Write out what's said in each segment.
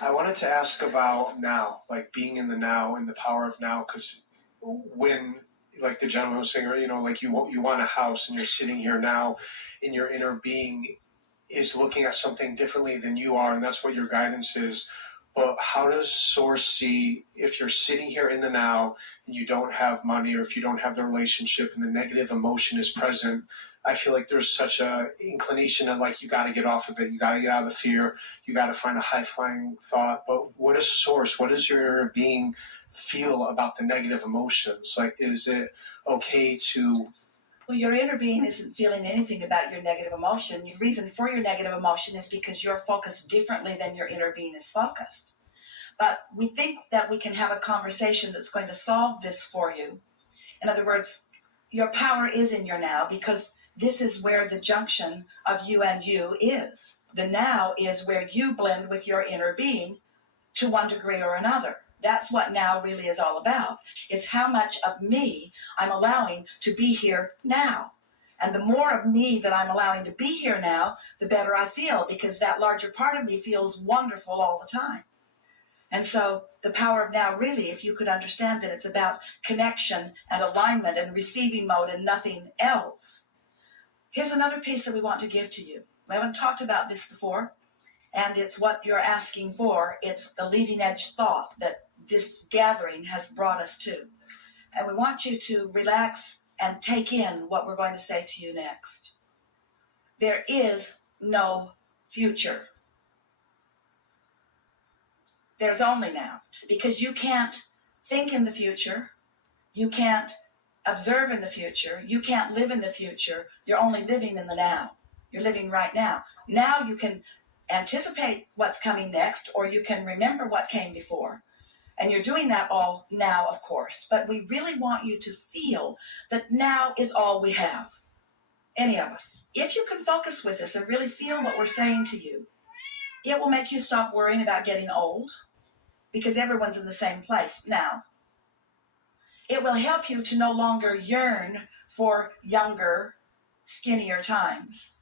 I wanted to ask about now, like being in the now and the power of now, because when, like the gentleman was saying, like you want a house and you're sitting here now, and your inner being is looking at something differently than you are, and that's what your guidance is. But how does Source see if you're sitting here in the now and you don't have money, or if you don't have the relationship and the negative emotion is present? I feel like there's such a inclination of like you got to get off of it, you got to get out of the fear, you got to find a high flying thought. But what is Source? What does your inner being feel about the negative emotions? Like, is it okay to? Well, your inner being isn't feeling anything about your negative emotion. The reason for your negative emotion is because you're focused differently than your inner being is focused. But we think that we can have a conversation that's going to solve this for you. In other words, your power is in your now, because this is where the junction of you and you is. The now is where you blend with your inner being to one degree or another. That's what now really is all about. It's how much of me I'm allowing to be here now. And the more of me that I'm allowing to be here now, the better I feel, because that larger part of me feels wonderful all the time. And so the power of now really, if you could understand that it's about connection and alignment and receiving mode and nothing else. Here's another piece that we want to give to you. We haven't talked about this before, and it's what you're asking for. It's the leading edge thought that this gathering has brought us to. And we want you to relax and take in what we're going to say to you next. There is no future. There's only now. Because you can't think in the future. You can't observe in the future. You can't live in the future. You're only living in the now. You're living right now. Now you can anticipate what's coming next, or you can remember what came before. And you're doing that all now, of course. But we really want you to feel that now is all we have. Any of us. If you can focus with us and really feel what we're saying to you, it will make you stop worrying about getting old, because everyone's in the same place now. It will help you to no longer yearn for younger, skinnier times.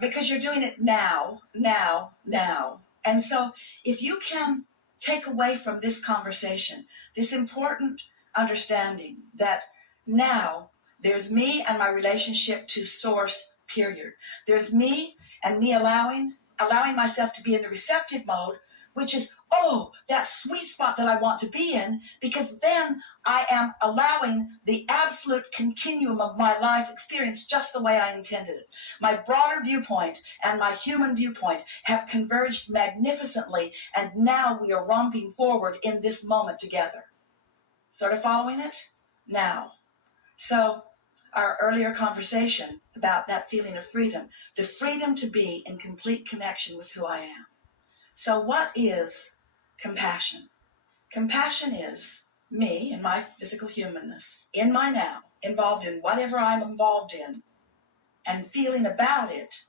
Because you're doing it now. And so if you can take away from this conversation this important understanding that now there's me and my relationship to Source, period. There's me and me allowing myself to be in the receptive mode, which is, that sweet spot that I want to be in, because then I am allowing the absolute continuum of my life experience just the way I intended it. My broader viewpoint and my human viewpoint have converged magnificently, and now we are romping forward in this moment together. Sort of following it? Now. So, our earlier conversation about that feeling of freedom, the freedom to be in complete connection with who I am. So what is compassion? Compassion is me and my physical humanness, in my now, involved in whatever I'm involved in, and feeling about it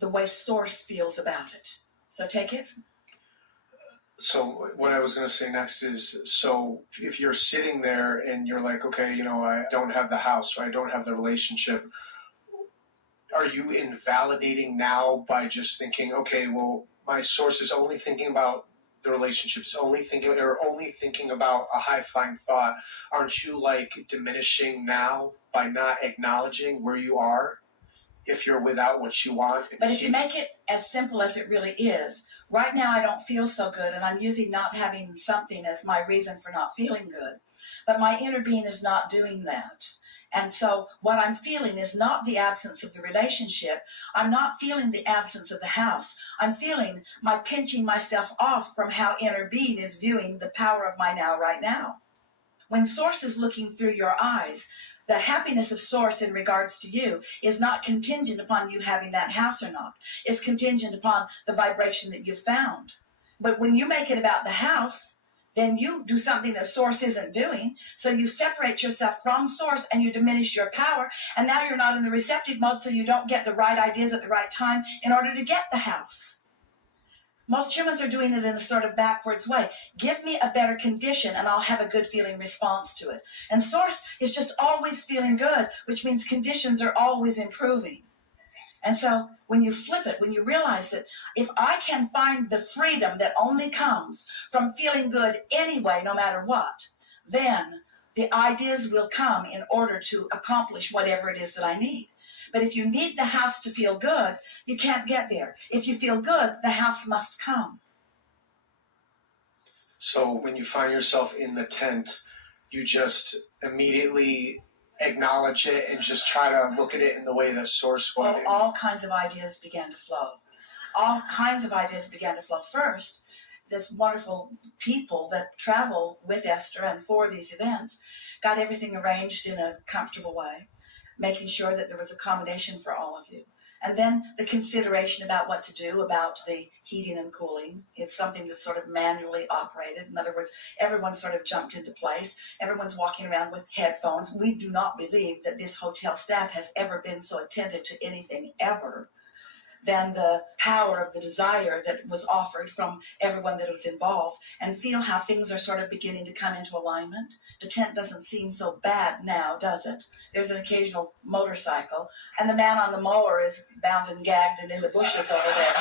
the way Source feels about it. So take it. So what I was going to say next is, so if you're sitting there and you're like, okay, I don't have the house, or I don't have the relationship, are you invalidating now by just thinking, okay, well, my Source is only thinking about the relationships, only thinking about a high-flying thought? Aren't you like diminishing now by not acknowledging where you are if you're without what you want? But if you make it as simple as it really is, right now I don't feel so good, and I'm using not having something as my reason for not feeling good. But my inner being is not doing that. And so what I'm feeling is not the absence of the relationship. I'm not feeling the absence of the house. I'm feeling my pinching myself off from how inner being is viewing the power of my now right now. When Source is looking through your eyes, the happiness of Source in regards to you is not contingent upon you having that house or not. It's contingent upon the vibration that you've found. But when you make it about the house, then you do something that Source isn't doing. So you separate yourself from Source and you diminish your power. And now you're not in the receptive mode, so you don't get the right ideas at the right time in order to get the house. Most humans are doing it in a sort of backwards way. Give me a better condition and I'll have a good feeling response to it. And Source is just always feeling good, which means conditions are always improving. And so when you flip it, when you realize that if I can find the freedom that only comes from feeling good anyway, no matter what, then the ideas will come in order to accomplish whatever it is that I need. But if you need the house to feel good, you can't get there. If you feel good, the house must come. So when you find yourself in the tent, you just immediately acknowledge it and just try to look at it in the way that Source Well, wanted. all kinds of ideas began to flow. All kinds of ideas began to flow. First, this wonderful people that travel with Esther and for these events got everything arranged in a comfortable way, making sure that there was accommodation for all of you. And then the consideration about what to do about the heating and cooling. It's something that's sort of manually operated. In other words, everyone sort of jumped into place. Everyone's walking around with headphones. We do not believe that this hotel staff has ever been so attentive to anything ever than the power of the desire that was offered from everyone that was involved, and feel how things are sort of beginning to come into alignment. The tent doesn't seem so bad now, does it? There's an occasional motorcycle, and the man on the mower is bound and gagged and in the bushes over there.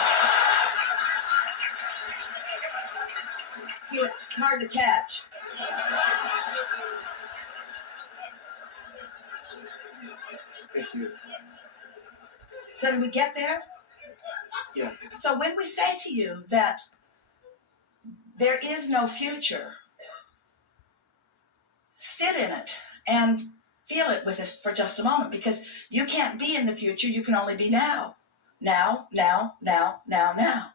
It's hard to catch. Thank you. So did we get there? Yeah. So when we say to you that there is no future, sit in it and feel it with us for just a moment, because you can't be in the future, you can only be now. Now, now, now, now, now.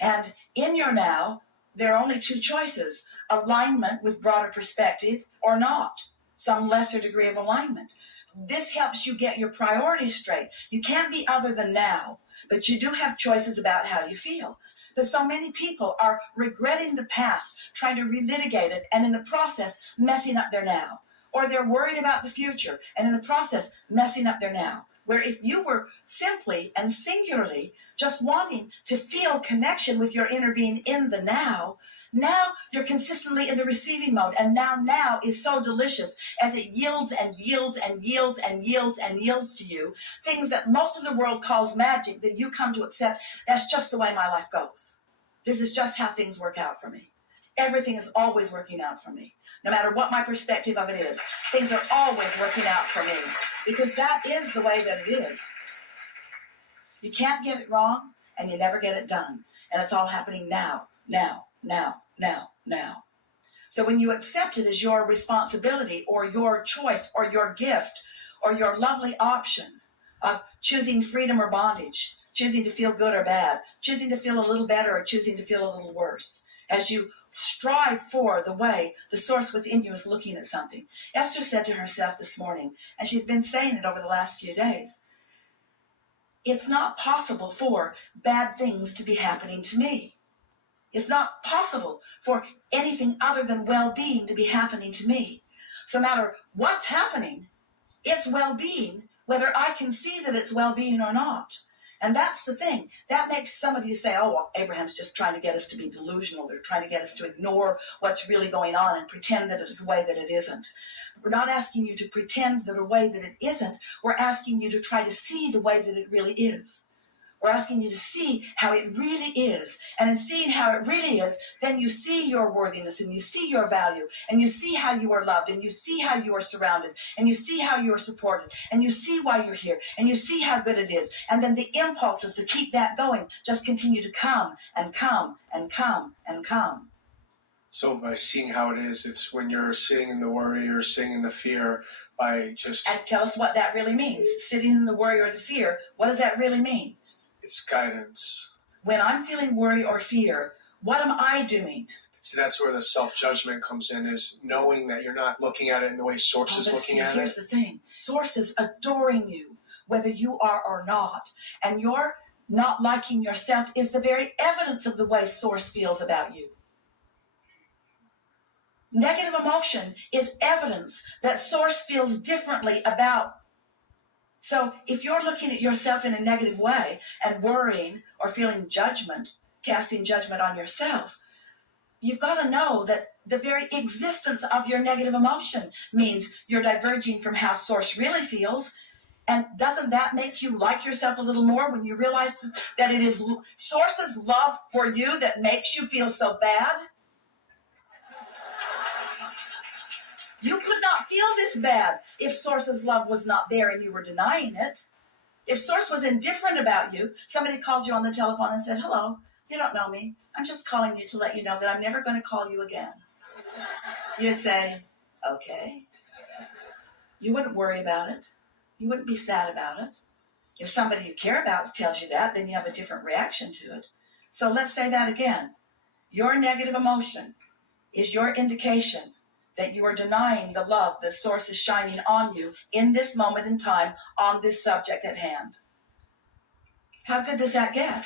And in your now, there are only two choices: alignment with broader perspective or not, some lesser degree of alignment. This helps you get your priorities straight. You can't be other than now, but you do have choices about how you feel. But so many people are regretting the past, trying to relitigate it, and in the process, messing up their now. Or they're worried about the future, and in the process, messing up their now. Where if you were simply and singularly just wanting to feel connection with your inner being in the now you're consistently in the receiving mode, and now is so delicious as it yields and yields and yields and yields and yields to you things that most of the world calls magic, that you come to accept. That's just the way my life goes. This is just how things work out for me. Everything is always working out for me. No matter what my perspective of it is, things are always working out for me, because that is the way that it is. You can't get it wrong, and you never get it done. And it's all happening now. So when you accept it as your responsibility or your choice or your gift or your lovely option of choosing freedom or bondage, choosing to feel good or bad, choosing to feel a little better or choosing to feel a little worse, as you strive for the way the source within you is looking at something. Esther said to herself this morning, and she's been saying it over the last few days, it's not possible for bad things to be happening to me. It's not possible for anything other than well-being to be happening to me. So no matter what's happening, it's well-being, whether I can see that it's well-being or not. And that's the thing. That makes some of you say, oh, well, Abraham's just trying to get us to be delusional. They're trying to get us to ignore what's really going on and pretend that it is the way that it isn't. We're not asking you to pretend that a way that it isn't. We're asking you to try to see the way that it really is. We're asking you to see how it really is. And in seeing how it really is, then you see your worthiness, and you see your value, and you see how you are loved, and you see how you are surrounded, and you see how you are supported, and you see why you're here, and you see how good it is. And then the impulses to keep that going just continue to come and come and come and come. So by seeing how it is, it's when you're sitting in the worry or sitting in the fear, by just... And tell us what that really means. Sitting in the worry or the fear, what does that really mean? It's guidance. When I'm feeling worry or fear, what am I doing? See, that's where the self-judgment comes in, is knowing that you're not looking at it in the way Source is looking at it. Here's the thing. Source is adoring you, whether you are or not. And your not liking yourself is the very evidence of the way Source feels about you. Negative emotion is evidence that Source feels differently about. So if you're looking at yourself in a negative way and worrying or feeling judgment, casting judgment on yourself, you've got to know that the very existence of your negative emotion means you're diverging from how Source really feels. And doesn't that make you like yourself a little more when you realize that it is Source's love for you that makes you feel so bad? You could not feel this bad if Source's love was not there and you were denying it. If Source was indifferent about you, somebody calls you on the telephone and says, hello, you don't know me. I'm just calling you to let you know that I'm never going to call you again. You'd say, okay. You wouldn't worry about it. You wouldn't be sad about it. If somebody you care about tells you that, then you have a different reaction to it. So let's say that again. Your negative emotion is your indication that you are denying the love the Source is shining on you in this moment in time on this subject at hand. How good does that get?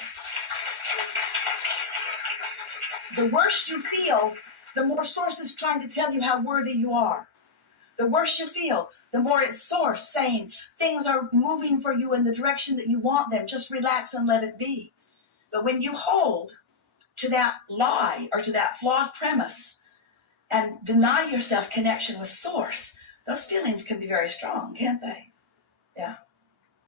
The worse you feel, the more Source is trying to tell you how worthy you are. The worse you feel, the more it's Source saying things are moving for you in the direction that you want them. Just relax and let it be. But when you hold to that lie or to that flawed premise and deny yourself connection with Source, those feelings can be very strong, can't they? Yeah.